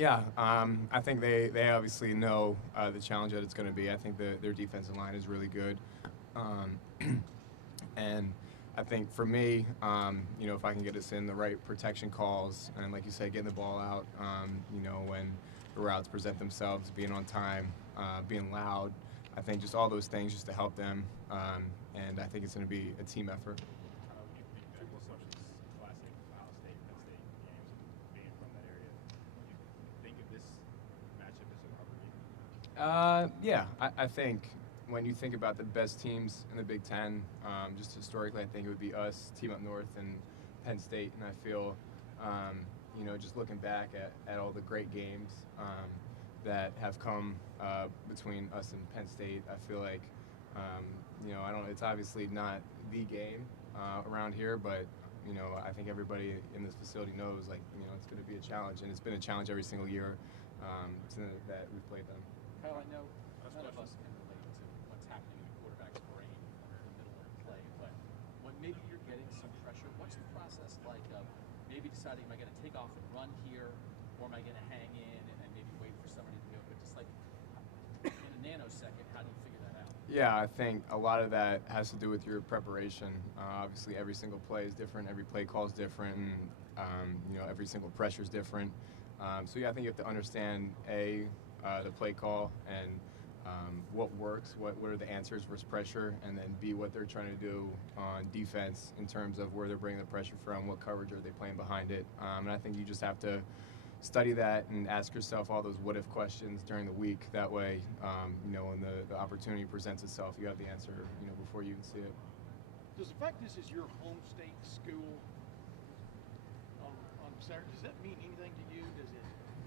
Yeah, I think they obviously know the challenge that it's going to be. I think their defensive line is really good, um, and I think for me, if I can get us in the right protection calls and, like you said, getting the ball out, when the routes present themselves, being on time, being loud, I think just all those things just to help them, and I think it's going to be a team effort. When you think back to such as classic Ohio State, Penn State games, and being from that area, do you think of this matchup as a rubber game? I think when you think about the best teams in the Big Ten, just historically, I think it would be us, Team Up North, and Penn State. And I feel, just looking back at all the great games that have come between us and Penn State, I feel like, it's obviously not the game around here, but I think everybody in this facility knows, it's going to be a challenge, and it's been a challenge every single year that we've played them. Kyle, I know none of us can relate to what's happening in a quarterback's brain when they're in the middle of a play, but when maybe you're getting some pressure, what's the process like of maybe deciding, am I going to take off and run here, or am I going to hang in and maybe wait for somebody to go? But just like in a nanosecond, how do you figure that out? Yeah, I think a lot of that has to do with your preparation. Obviously, every single play is different, every play call is different, and every single pressure is different. I think you have to understand the play call and what works, what are the answers versus pressure, and then B, what they're trying to do on defense in terms of where they're bringing the pressure from, what coverage are they playing behind it. And I think you just have to study that and ask yourself all those what-if questions during the week. That way, when the opportunity presents itself, you have the answer, before you even see it. Does the fact this is your home state school on Saturday, does that mean anything to you? Does it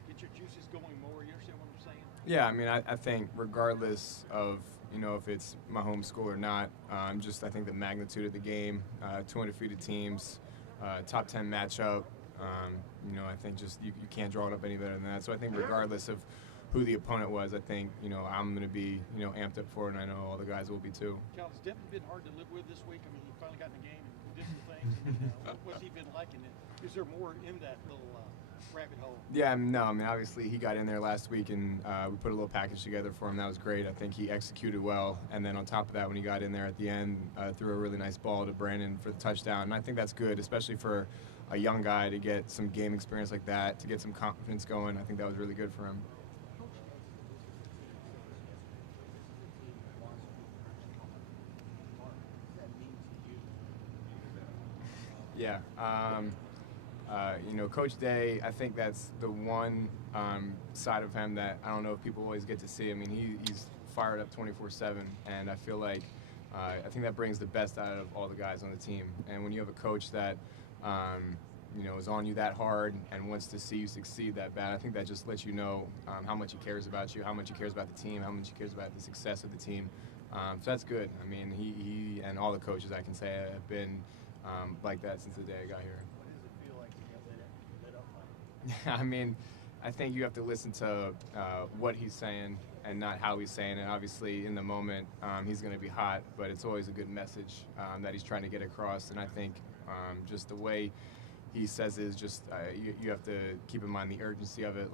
get your juices going more? You understand what I'm saying? Yeah, I think regardless of, if it's my home school or not, I think the magnitude of the game, 2 undefeated teams, top 10 matchup, I think just you can't draw it up any better than that. So I think regardless of who the opponent was, I think, I'm going to be, amped up for it, and I know all the guys will be too. Cal, it's definitely been hard to live with this week. I mean, he finally got in the game and did some things. What's he been liking it? Is there more in that little rabbit hole? Yeah, no, obviously he got in there last week, and we put a little package together for him. That was great. I think he executed well. And then on top of that, when he got in there at the end, threw a really nice ball to Brandon for the touchdown. And I think that's good, especially for a young guy to get some game experience like that, to get some confidence going. I think that was really good for him. Yeah. Coach Day, I think that's the one side of him that I don't know if people always get to see. He's fired up 24/7, and I feel like I think that brings the best out of all the guys on the team. And when you have a coach that is on you that hard and wants to see you succeed that bad, I think that just lets you know how much he cares about you, how much he cares about the team, how much he cares about the success of the team. So that's good. He and all the coaches, I can say, have been like that since the day I got here. What does it feel like to get lit up like? I think you have to listen to what he's saying and not how he's saying it. Obviously, in the moment, he's going to be hot, but it's always a good message that he's trying to get across. And I think just the way he says it is just you have to keep in mind the urgency of it.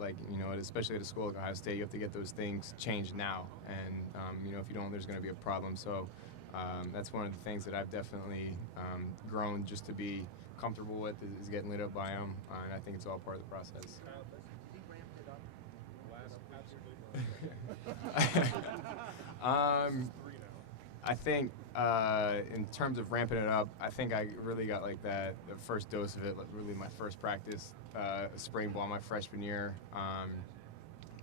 Especially at a school like Ohio State, you have to get those things changed now. And if you don't, there's going to be a problem. So that's one of the things that I've definitely grown just to be comfortable with is getting lit up by him, and I think it's all part of the process. I think in terms of ramping it up, I think I really got the first dose of it, really my first practice, spring ball my freshman year.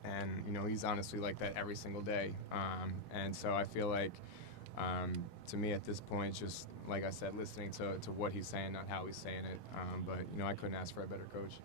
And he's honestly like that every single day. And so I feel like to me at this point, it's just, like I said, listening to what he's saying, not how he's saying it. But I couldn't ask for a better coach.